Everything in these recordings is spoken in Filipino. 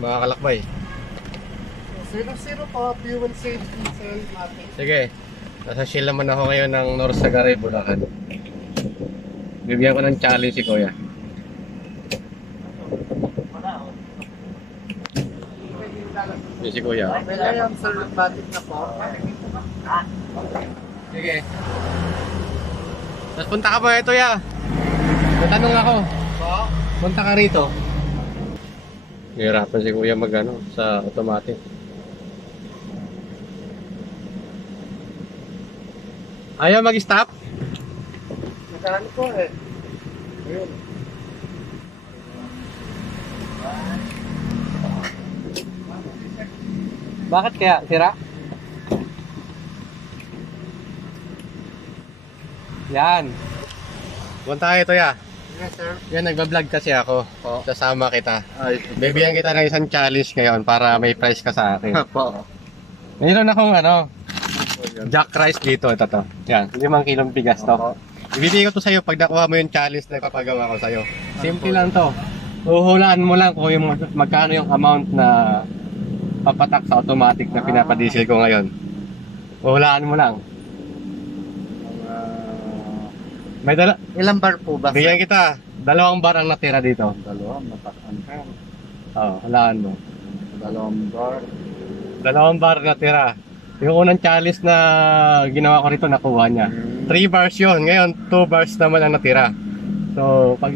mga kalakbay. 0-0 po, fuel safety cell natin. Sige, nasa Shell naman ako ngayon ng Norsagaray, Bulacan. Bibigyan ko ng challenge si Kuya. Yun si Kuya. Kaya yung certificate na po. Sige. Tapos punta ka ba ito ya? Tatanong ako. Punta ka rito. Hirapan si Kuya mag sa automatic. Ayaw mag-stop? Magkano po eh. Ayun. Bakit kaya? Sira? Yan. Punta ito ya. Yes sir. Yan, nagbablog kasi ako. Po. Sasama kita. Ay, Bibigyan kita ng isang challenge ngayon para may prize ka sa akin. po. Mayroon akong Jack rice dito. Ito to. Yan, 5 kilong bigas to. Ibibigay ko to sa'yo pag nakuha mo yung challenge na ipapagawa ko sa'yo. Simple lang to. Uhulaan mo lang kung magkano yung amount na papatak sa automatic na pinapadiesel ko ngayon. Uhulaan mo lang. May Ilang bar po ba? bigyan kita. 2 bar ang natira dito. Dalawang matakan ka. Oo, hulaan mo. 2 bar. 2 bar natira. Yung unang challenge na ginawa ko rito, nakuha niya. 3 bars yun. Ngayon, 2 bars naman ang natira. So, pag...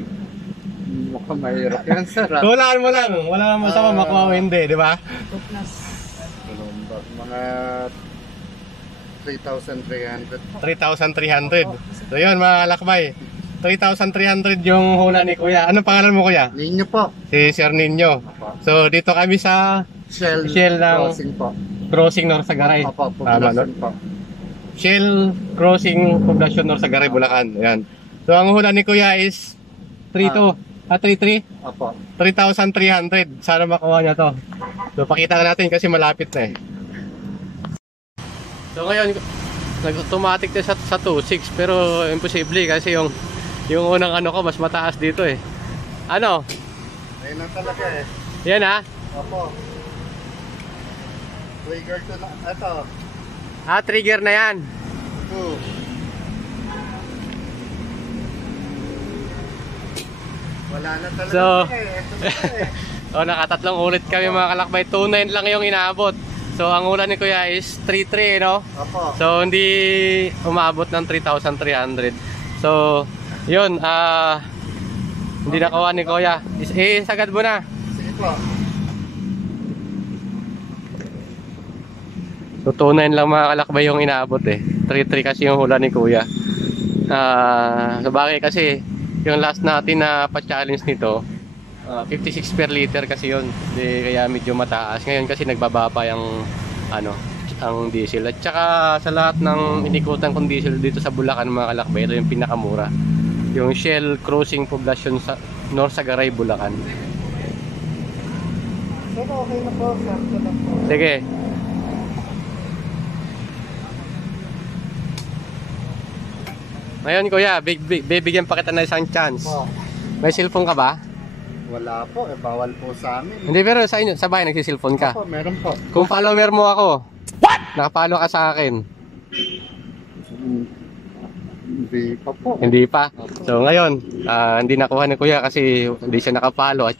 Mukhang mahirap yan sir. Hulaan mo lang. Wala naman masama makuha o hindi, di ba? 2 bar. Mga 3,300. 3,300. So yun mga lakbay. 3,300 yung hula ni Kuya. Anong pangalan mo Kuya? Ninyo po. Si Sir Nino. So dito kami sa Shell ng crossing po. Crossing Norsagaray. Opo, Tama, no? population po. Shell Crossing Poblacion Norsagaray, Bulacan. Ayan. So ang hula ni Kuya is 3,2. 3,3? Opo. 3,300. Sana makuha niya to. So pakita natin kasi malapit na eh. So ngayon, nag-automatic na sa 2.6 pero imposible kasi yung unang ko mas mataas dito eh. Ano? Ayun na talaga eh. Yan ha? Opo. Trigger to na. Ito. Trigger na yan. 2. Wala na talaga So, eh. Ito na eh. nakatatlong ulit kami mga kalakbay. 2.9 lang yung inaabot. So ang ulan ni Kuya is 3.3 no? Opo. So hindi umabot ng 3,300. So yun, hindi nakuha ni Kuya. Sagad mo na. Sige po. So 2.9 lang mga kalakbay yung inaabot eh. 3.3 kasi yung hula ni Kuya. So bakit kasi yung last natin na pa-challenge nito 56 per liter kasi yun. Kaya medyo mataas. Ngayon kasi nagbaba pa yung ang diesel. At saka sa lahat ng inikutan kong diesel dito sa Bulacan mga kalakbay, ito yung pinakamura. Yung Shell Crossing Poblacion sa Norsagaray, Bulacan. So okay na po, sir. Ito lang po. Sige. Ngayon Kuya, bibigyan pa kita ng isang chance. Po. May cellphone ka ba? Wala po, eh bawal po sa amin. Hindi, pero sa inyo, sa bahay nagsisilphone ka. Opo, meron po. Kung follower mo ako, what? Nakapalo ka sa akin. Hindi pa po. Hindi pa. So ngayon, hindi nakuha ni Kuya kasi hindi siya nakapalo at